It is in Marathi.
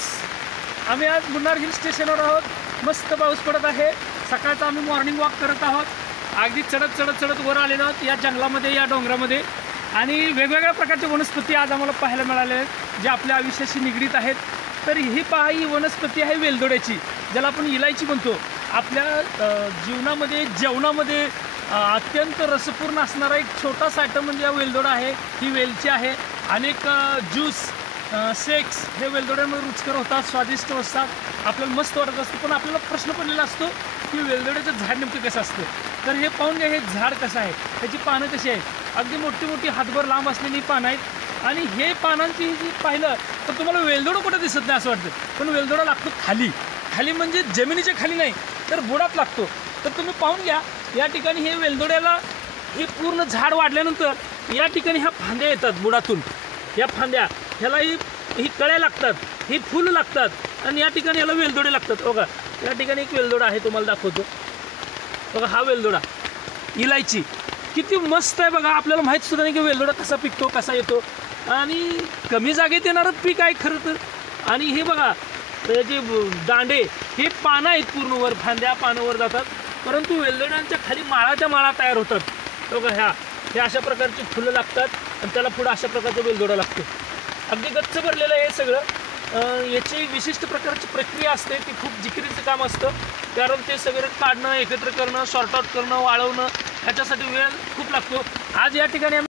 फ्रेंड्स, आम्ही आज मुन्नार हिल स्टेशनवर आहोत. मस्त पाऊस पडत आहे. सकाळचा आम्ही मॉर्निंग वॉक करत आहोत. अगदी चढत वर आलेलो आहोत या जंगलामध्ये, या डोंगरामध्ये. आणि वेगवेगळ्या प्रकारच्या वनस्पती आज आम्हाला पाहायला मिळाल्या आहेत, जे आपल्या आयुष्याशी निगडीत आहेत. तर ही पहा, ही वनस्पती आहे वेलदोड्याची, ज्याला आपण इलायची म्हणतो. आपल्या जीवनामध्ये, जेवणामध्ये अत्यंत रसपूर्ण असणारा एक छोटासा आयटम म्हणजे हा वेलदोडा आहे. ही वेलची आहे. अनेक ज्यूस, शेक्स हे वेलदोड्यामध्ये रुचकर होतात, स्वादिष्ट असतात, आपल्याला मस्त वाटत असतं. पण आपल्याला प्रश्न पडलेला असतो की वेलदोड्याचं झाड नेमकं कसं असतं. तर हे पाहून घ्या, हे झाड कसं आहे, त्याची पानं कशी आहेत. अगदी मोठी मोठी हातभर लांब असलेली पानं आहेत. आणि हे पानांची जी पाहिलं तर तुम्हाला वेलदोडा कुठं दिसत नाही असं वाटतं. पण वेलदोडा लागतो खाली, खाली म्हणजे जमिनीच्या खाली नाही तर बुडात लागतो. तर तुम्ही पाहून घ्या, या ठिकाणी हे वेलदोड्याला हे पूर्ण झाड वाढल्यानंतर या ठिकाणी ह्या फांद्या येतात बुडातून. या फांद्या ह्याला ही कळ्या लागतात, ही फुलं लागतात आणि या ठिकाणी ह्याला वेलदोडे लागतात. बघा, या ठिकाणी एक वेलदोडा आहे, तुम्हाला दाखवतो. बघा, हा वेलदोडा इलायची किती मस्त आहे. बघा, आपल्याला माहीत सुद्धा नाही की वेलदोडा कसा पिकतो, कसा येतो. आणि कमी जागेत येणारं पीक आहे खरं तर. आणि हे बघा, जे दांडे हे पानं आहेत, पूर्ण वर फांद्या पानं वर जातात. परंतु वेलदोड्यांच्या खाली माळाच्या माळा तयार होतात. बघा, हे अशा प्रकारची फुलं लागतात आणि त्याला पुढं अशा प्रकारचा वेलदोडा लागतो. अगदी गच्च भरलेलं आहे सगळं. याची विशिष्ट प्रकारची प्रक्रिया असते, ती खूप जिकिरीचं काम असतं. कारण ते सगळं काढणं, एकत्र करणं, सॉर्ट आउट करणं, वाळवणं, ह्याच्यासाठी वेळ खूप लागतो. आज या ठिकाणी